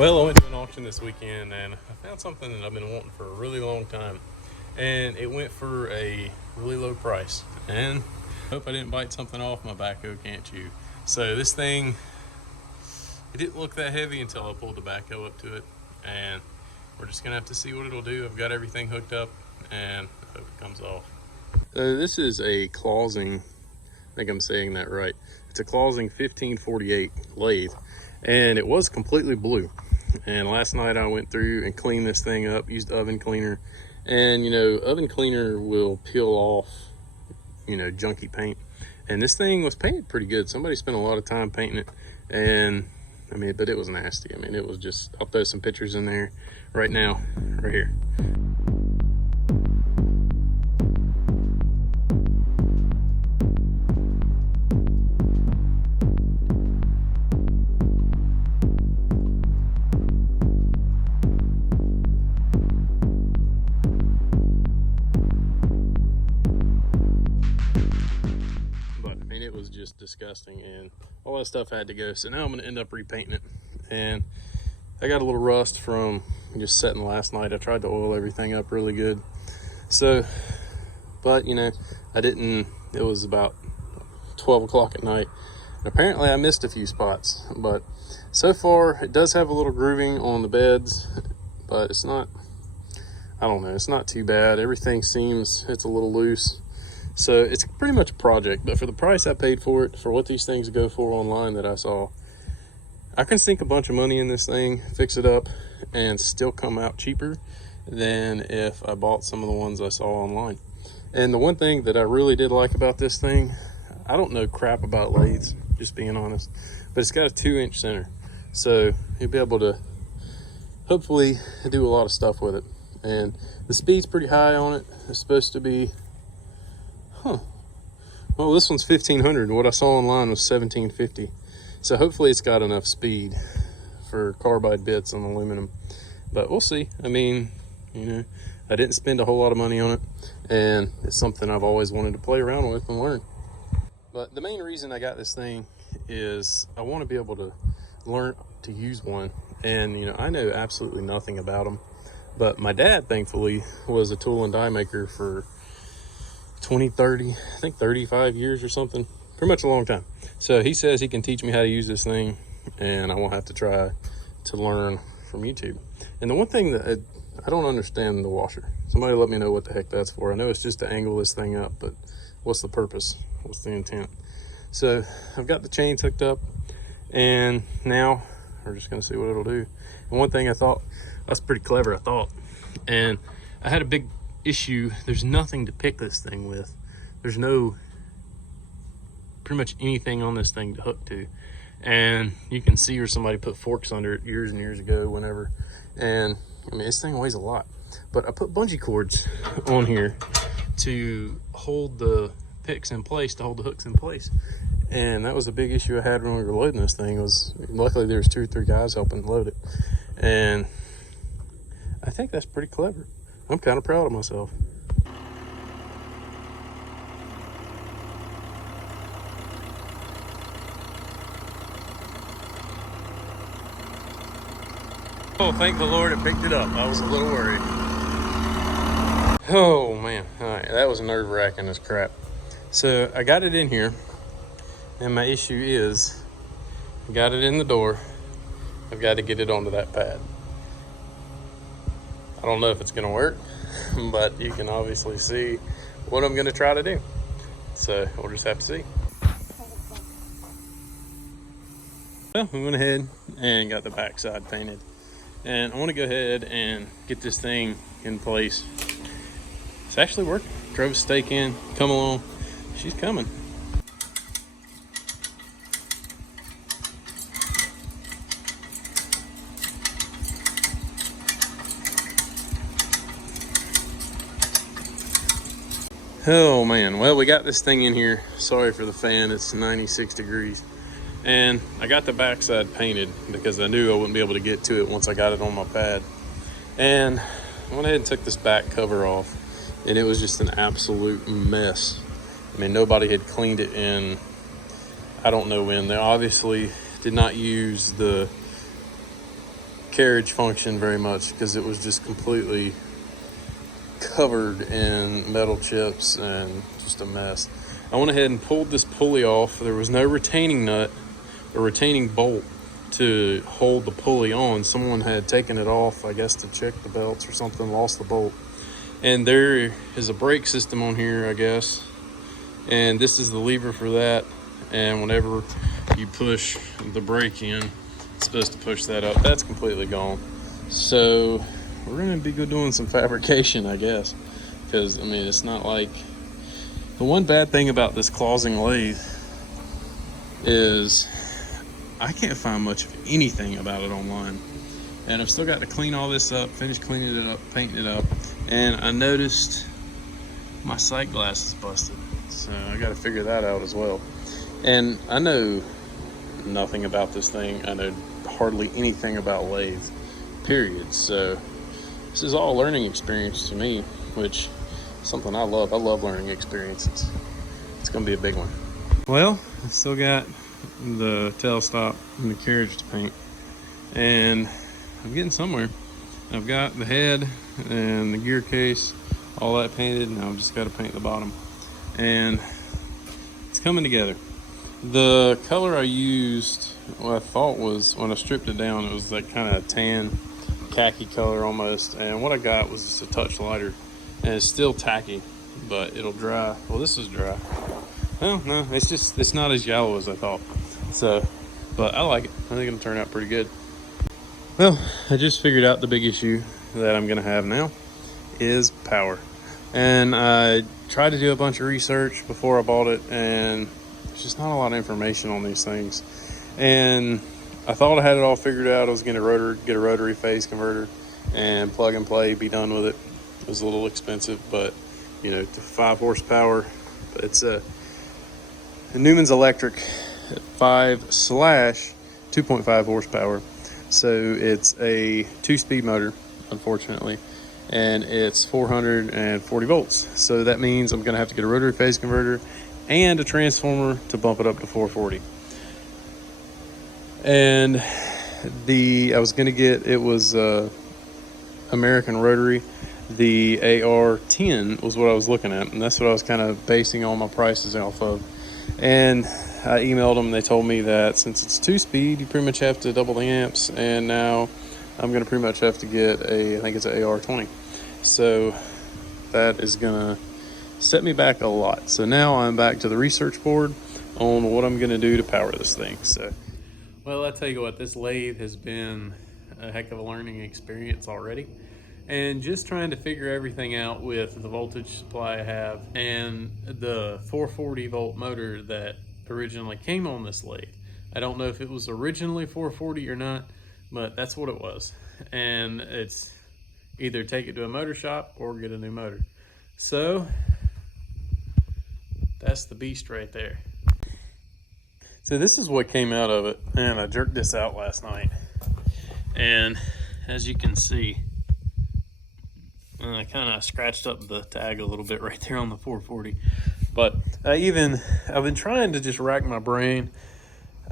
Well, I went to an auction this weekend and I found something that I've been wanting for a really long time. And it went for a really low price. And I hope I didn't bite something off. My backhoe can't chew. So this thing, it didn't look that heavy until I pulled the backhoe up to it. And we're just gonna have to see what it'll do. I've got everything hooked up and I hope it comes off. So this is a Clausing, I think I'm saying that right. It's a Clausing 1548 lathe. And it was completely blue. And last night I went through and cleaned this thing up, used oven cleaner. And you know, oven cleaner will peel off, you know, junky paint. And this thing was painted pretty good. Somebody spent a lot of time painting it. And I mean, but it was nasty. I mean, it was just, I'll throw some pictures in there right now, right here. It was just disgusting and all that stuff had to go. So now I'm going to end up repainting it. And I got a little rust from just setting last night. I tried to oil everything up really good. So, but you know, I didn't, it was about 12 o'clock at night. Apparently I missed a few spots, but so far it does have a little grooving on the beds, but it's not, I don't know, it's not too bad. Everything seems, it's a little loose. So it's pretty much a project, but for the price I paid for it, for what these things go for online that I saw, I can sink a bunch of money in this thing, fix it up, and still come out cheaper than if I bought some of the ones I saw online. And the one thing that I really did like about this thing, I don't know crap about lathes, just being honest, but it's got a 2-inch center. So you'll be able to hopefully do a lot of stuff with it. And the speed's pretty high on it. It's supposed to be, well, this one's 1500. What I saw online was 1750. So hopefully it's got enough speed for carbide bits on aluminum. But we'll see. I mean, you know, I didn't spend a whole lot of money on it. And it's something I've always wanted to play around with and learn. But the main reason I got this thing is I want to be able to learn to use one. And, you know, I know absolutely nothing about them. But my dad, thankfully, was a tool and die maker for 20, 30, I think 35 years or something. Pretty much a long time. So he says he can teach me how to use this thing and I won't have to try to learn from YouTube. And the one thing that I don't understand the washer. Somebody let me know what the heck that's for. I know it's just to angle this thing up, but what's the purpose? What's the intent? So I've got the chains hooked up and now we're just gonna see what it'll do. And one thing I thought, that's pretty clever, I thought. And I had a big issue. There's nothing to pick this thing with. There's no pretty much anything on this thing to hook to, and you can see where somebody put forks under it years and years ago, whenever. And I mean, this thing weighs a lot, but I put bungee cords on here to hold the picks in place, to hold the hooks in place. And that was a big issue I had when we were loading this thing. Was luckily there was 2 or 3 guys helping load it, and I think that's pretty clever. I'm kind of proud of myself. Oh, thank the Lord it picked it up. I was a little worried. Oh man, all right, that was nerve-wracking as crap. So I got it in here, and my issue is, I got it in the door. I've got to get it onto that pad. I don't know if it's gonna work, but you can obviously see what I'm gonna try to do. So we'll just have to see. Well, we went ahead and got the backside painted. And I wanna go ahead and get this thing in place. It's actually working. Drove a stake in, come along. She's coming. Oh man, well, we got this thing in here. Sorry for the fan, it's 96 degrees. And I got the backside painted because I knew I wouldn't be able to get to it once I got it on my pad. And I went ahead and took this back cover off, and it was just an absolute mess. I mean, nobody had cleaned it in, I don't know when. They obviously did not use the carriage function very much because it was just completely covered in metal chips and just a mess. I went ahead and pulled this pulley off. There was no retaining nut or retaining bolt to hold the pulley on. Someone had taken it off, I guess, to check the belts or something, lost the bolt. And there is a brake system on here, I guess. And this is the lever for that. And whenever you push the brake in, it's supposed to push that up. That's completely gone. So we're gonna be doing some fabrication, I guess. Because, I mean, it's not like... The one bad thing about this clausing lathe is I can't find much of anything about it online. And I've still got to clean all this up, finish cleaning it up, painting it up. And I noticed my sight glass is busted. So I got to figure that out as well. And I know nothing about this thing. I know hardly anything about lathe, period. So this is all a learning experience to me, which is something I love. I love learning experiences. It's going to be a big one. Well, I still got the tailstop and the carriage to paint. And I'm getting somewhere. I've got the head and the gear case, all that painted. Now I've just got to paint the bottom. And it's coming together. The color I used, what I thought was, when I stripped it down, it was like kind of a tan, khaki color almost. And what I got was just a touch lighter. And it's still tacky, but it'll dry. Well, this is dry. Well, no, it's not as yellow as I thought. So, but I like it. I think it'll turn out pretty good. Well, I just figured out the big issue that I'm gonna have now is power. And I tried to do a bunch of research before I bought it, and there's just not a lot of information on these things. And I thought I had it all figured out. I was gonna get a rotary phase converter and plug and play, be done with it. It was a little expensive, but you know, to 5 horsepower. But it's a Newman's Electric 5/2.5 horsepower. So it's a 2-speed motor, unfortunately, and it's 440 volts. So that means I'm gonna have to get a rotary phase converter and a transformer to bump it up to 440. And I was gonna get, it was American Rotary. The AR10 was what I was looking at, and that's what I was kind of basing all my prices off of. And I emailed them, they told me that since it's 2-speed, you pretty much have to double the amps, and now I'm gonna pretty much have to get I think it's an AR20. So that is gonna set me back a lot. So now I'm back to the research board on what I'm gonna do to power this thing. So, well, I tell you what, this lathe has been a heck of a learning experience already. And just trying to figure everything out with the voltage supply I have and the 440 volt motor that originally came on this lathe. I don't know if it was originally 440 or not, but that's what it was. And it's either take it to a motor shop or get a new motor. So that's the beast right there. So this is what came out of it. And I jerked this out last night. And as you can see, I kind of scratched up the tag a little bit right there on the 440. But I've been trying to just rack my brain.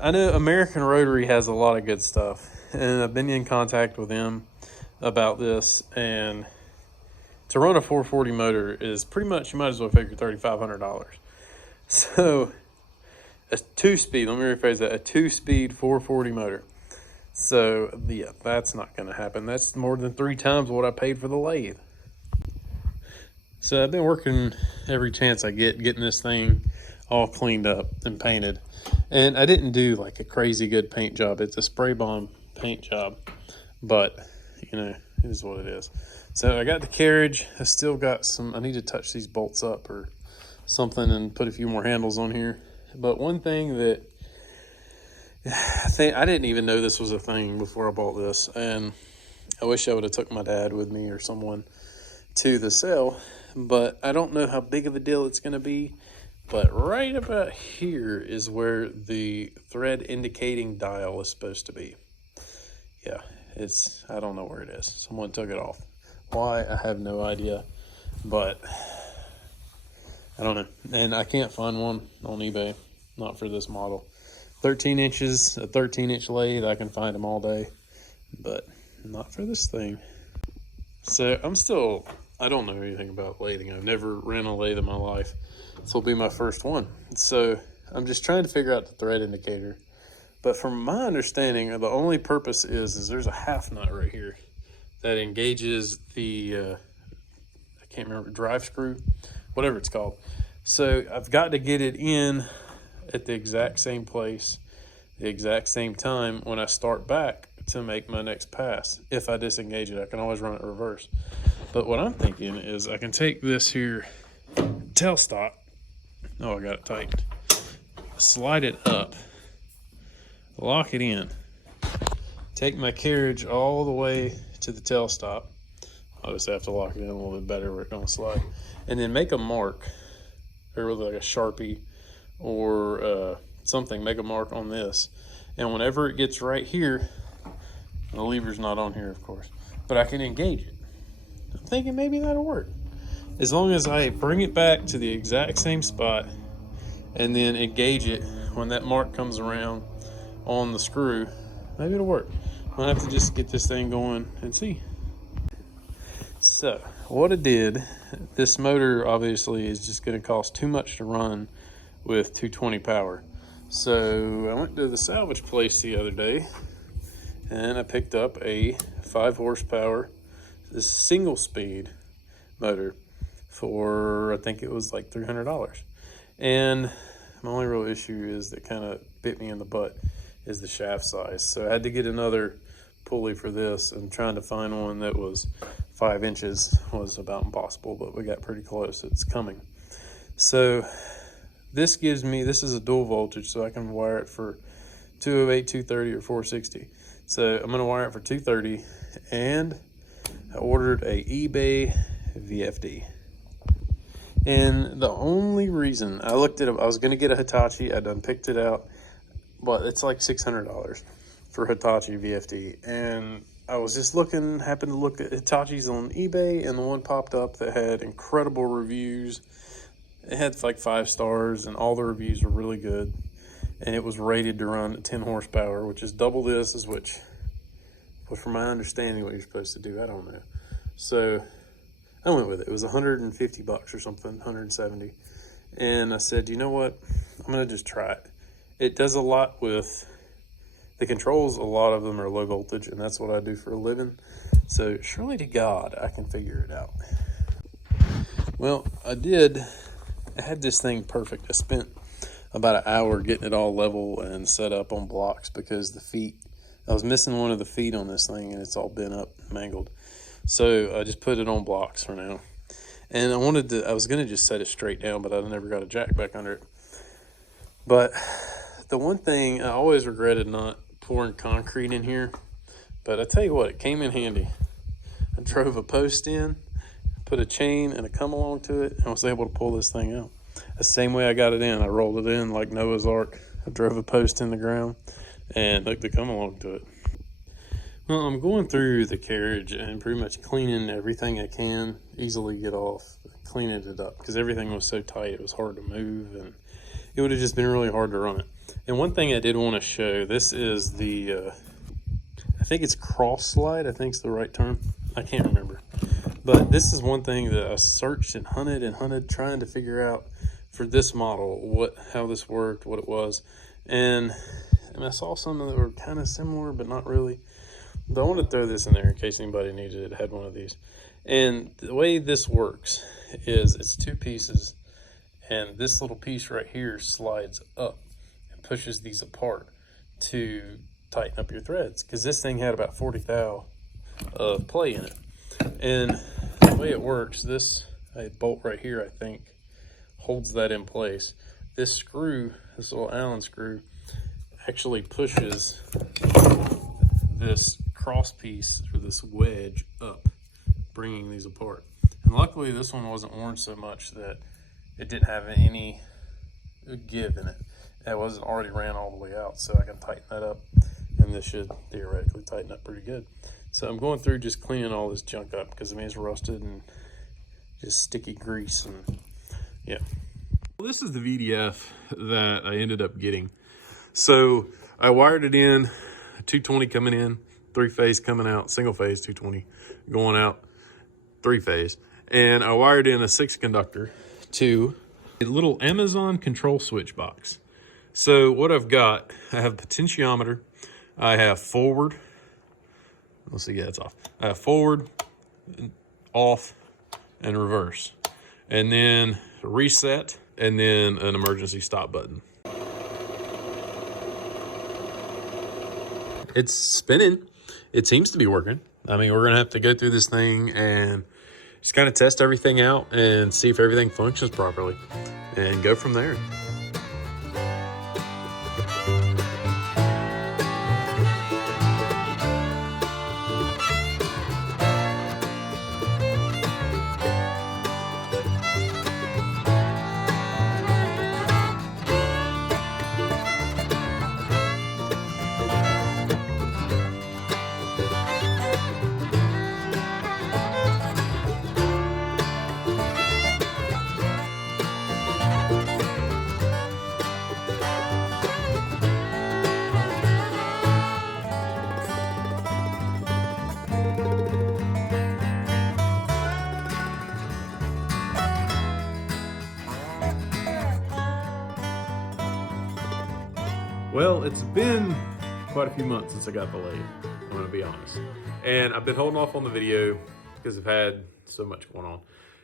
I know American Rotary has a lot of good stuff, and I've been in contact with them about this. And to run a 440 motor is pretty much, you might as well figure $3,500. So a 2-speed, let me rephrase that, a 2-speed 440 motor. So yeah, that's not going to happen. That's more than 3 times what I paid for the lathe. So I've been working every chance I get, getting this thing all cleaned up and painted. And I didn't do like a crazy good paint job. It's a spray bomb paint job, but you know, it is what it is. So I got the carriage. I still got some, I need to touch these bolts up or something and put a few more handles on here. But one thing that I didn't even know this was a thing before I bought this, and I wish I would have took my dad with me or someone to the sale, but I don't know how big of a deal it's going to be. But right about here is where the thread indicating dial is supposed to be. Yeah, I don't know where it is. Someone took it off. Why, I have no idea, but I don't know. And I can't find one on eBay, not for this model. 13 inches, a 13-inch lathe, I can find them all day, but not for this thing. So I don't know anything about lathing. I've never ran a lathe in my life. This will be my first one. So I'm just trying to figure out the thread indicator. But from my understanding, the only purpose is there's a half nut right here that engages the, I can't remember, drive screw, whatever it's called. So I've got to get it in at the exact same place, the exact same time when I start back to make my next pass. If I disengage it, I can always run it reverse. But what I'm thinking is I can take this here tailstock. Oh, I got it tightened. Slide it up, lock it in, take my carriage all the way to the tailstop. I'll just have to lock it in a little bit better where it don't slide. And then make a mark, or with like a Sharpie or something, make a mark on this. And whenever it gets right here, the lever's not on here, of course, but I can engage it. I'm thinking maybe that'll work. As long as I bring it back to the exact same spot and then engage it when that mark comes around on the screw, maybe it'll work. I'll have to just get this thing going and see. So what I did, this motor obviously is just going to cost too much to run with 220 power. So I went to the salvage place the other day and I picked up a 5 horsepower, this single speed motor for, I think it was like $300. And my only real issue is that kind of bit me in the butt is the shaft size. So I had to get another pulley for this, and trying to find one that was 5 inches was about impossible, but we got pretty close. It's coming. So this gives me, this is a dual voltage, so I can wire it for 208, 230, or 460. So I'm going to wire it for 230, and I ordered a eBay VFD. And the only reason I looked at it, I was going to get a Hitachi. I done picked it out, but it's like $600 for Hitachi VFD. And I was just looking, happened to look at Hitachi's on eBay, and the one popped up that had incredible reviews. It had like 5 stars, and all the reviews were really good. And it was rated to run at 10 horsepower, which is double this, is which from my understanding what you're supposed to do. I don't know. So I went with it. It was 150 bucks or something, 170. And I said, you know what? I'm going to just try it. It does a lot with the controls. A lot of them are low voltage, and that's what I do for a living. So surely to God, I can figure it out. Well, I did. I had this thing perfect. I spent about an hour getting it all level and set up on blocks because the feet, I was missing one of the feet on this thing, and it's all bent up, mangled. So I just put it on blocks for now. And I was going to just set it straight down, but I never got a jack back under it. But the one thing, I always regretted not pouring concrete in here. But I tell you what, it came in handy. I drove a post in, put a chain and a come along to it, and I was able to pull this thing out. The same way I got it in, I rolled it in like Noah's Ark. I drove a post in the ground and hooked the come along to it. Well, I'm going through the carriage and pretty much cleaning everything I can easily get off, cleaning it up, because everything was so tight it was hard to move, and it would have just been really hard to run it. And one thing I did want to show, this is the, I think it's cross slide, I think is the right term. I can't remember. But this is one thing that I searched and hunted trying to figure out for this model, how this worked, what it was. And I saw some that were kind of similar, but not really. But I want to throw this in there in case anybody needed it, had one of these. And the way this works is it's 2 pieces, and this little piece right here slides up and pushes these apart to tighten up your threads, because this thing had about 40 thou of play in it. And the way it works, this bolt right here, I think, holds that in place. This screw, this little Allen screw, actually pushes this cross piece, or this wedge, up, bringing these apart. And luckily this one wasn't worn so much that it didn't have any give in it. It wasn't already ran all the way out, so I can tighten that up, and this should theoretically tighten up pretty good. So I'm going through just cleaning all this junk up, because I mean it's rusted and just sticky grease, and yeah. Well, this is the VDF that I ended up getting. So I wired it in, 220 coming in, 3-phase coming out, single phase 220 going out, 3-phase. And I wired in a 6 conductor to a little Amazon control switch box. So what I've got, I have a potentiometer, I have forward, let's see, yeah, it's off. I have forward, off, and reverse. And then reset, and then an emergency stop button. It's spinning. It seems to be working. I mean, we're gonna have to go through this thing and just kind of test everything out and see if everything functions properly and go from there. Well, it's been quite a few months since I got the lathe, I'm gonna be honest. And I've been holding off on the video because I've had so much going on.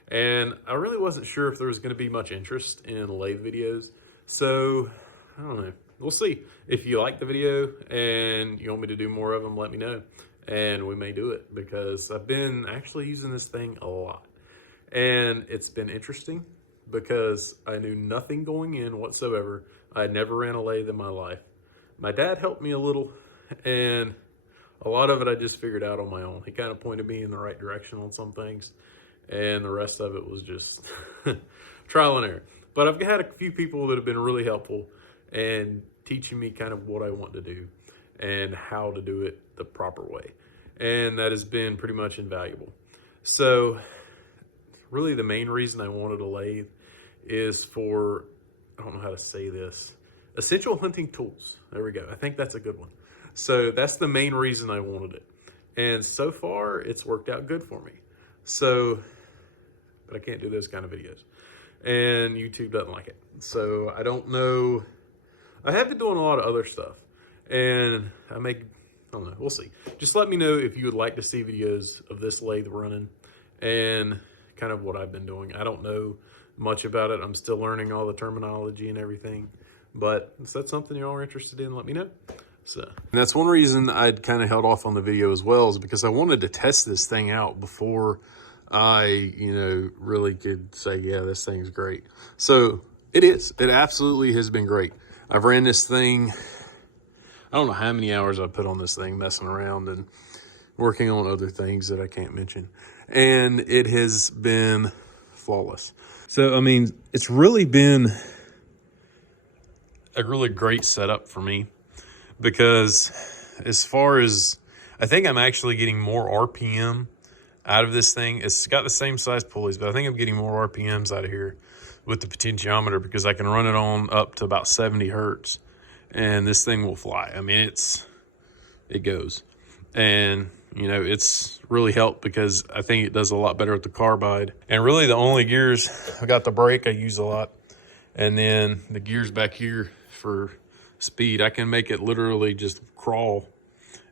And I really wasn't sure if there was gonna be much interest in lathe videos. So, I don't know, we'll see. If you like the video and you want me to do more of them, let me know. And we may do it because I've been actually using this thing a lot. And it's been interesting because I knew nothing going in whatsoever. I never ran a lathe in my life. My dad helped me a little, and a lot of it I just figured out on my own. He kind of pointed me in the right direction on some things, and the rest of it was just trial and error. But I've had a few people that have been really helpful and teaching me kind of what I want to do and how to do it the proper way. And that has been pretty much invaluable. So really the main reason I wanted a lathe is for, I don't know how to say this, essential hunting tools. There we go. I think that's a good one. So that's the main reason I wanted it. And so far it's worked out good for me. So, but I can't do those kind of videos. And YouTube doesn't like it. So I don't know. I have been doing a lot of other stuff. And I don't know, we'll see. Just let me know if you would like to see videos of this lathe running and kind of what I've been doing. I don't know much about it. I'm still learning all the terminology and everything, but if that's something y'all are interested in, let me know. So, and that's one reason I'd kind of held off on the video as well, is because I wanted to test this thing out before I, really could say, yeah, this thing's great. So it absolutely has been great. I've ran this thing, I don't know how many hours I put on this thing messing around and working on other things that I can't mention. And it has been flawless. So, I mean, it's really been a really great setup for me because as far as, I think I'm actually getting more RPM out of this thing. It's got the same size pulleys, but I think I'm getting more RPMs out of here with the potentiometer because I can run it on up to about 70 Hertz and this thing will fly. I mean, it goes. And it's really helped because I think it does a lot better with the carbide. And really the only gears, I got the brake I use a lot. And then the gears back here for speed, I can make it literally just crawl.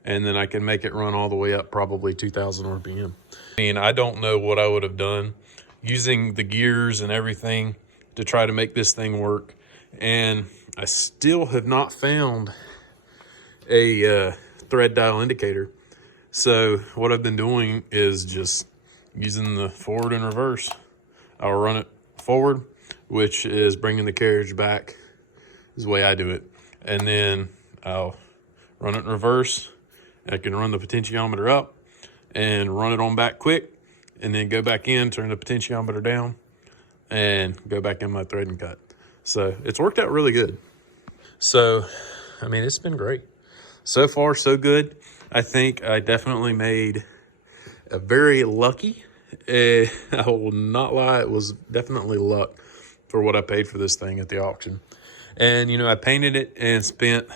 And then I can make it run all the way up probably 2,000 RPM. I mean, I don't know what I would have done using the gears and everything to try to make this thing work. And I still have not found a thread dial indicator. So what I've been doing is just using the forward and reverse. I'll run it forward, which is bringing the carriage back, is the way I do it. And then I'll run it in reverse. I can run the potentiometer up and run it on back quick, and then go back in, turn the potentiometer down, and go back in my thread and cut. So it's worked out really good. So, I mean, it's been great. So far, so good. I think I definitely made a very lucky. I will not lie, it was definitely luck for what I paid for this thing at the auction. And, I painted it and spent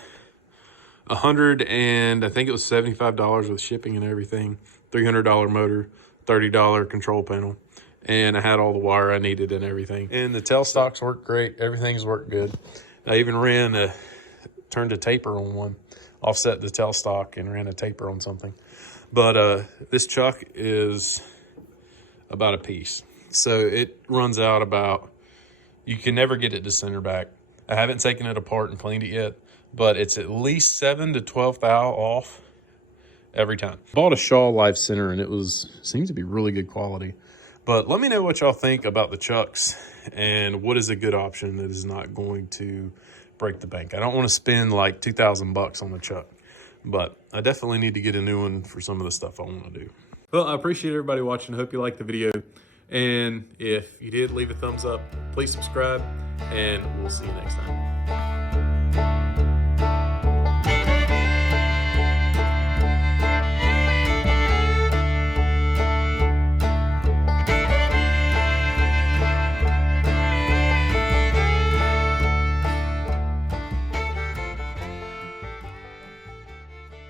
I think it was $75 with shipping and everything. $300 motor, $30 control panel, and I had all the wire I needed and everything. And the tailstocks worked great. Everything's worked good. I even turned a taper on one, offset the tailstock and ran a taper on something. But this chuck is about a piece. So it runs out about, you can never get it to center back. I haven't taken it apart and cleaned it yet, but it's at least 7 to 12 thou off every time. Bought a Shaw Life Center and seems to be really good quality. But let me know what y'all think about the chucks and what is a good option that is not going to break the bank. I don't want to spend like 2,000 bucks on the chuck, but I definitely need to get a new one for some of the stuff I want to do. Well, I appreciate everybody watching. I hope you liked the video. And if you did, leave a thumbs up. Please subscribe, and we'll see you next time.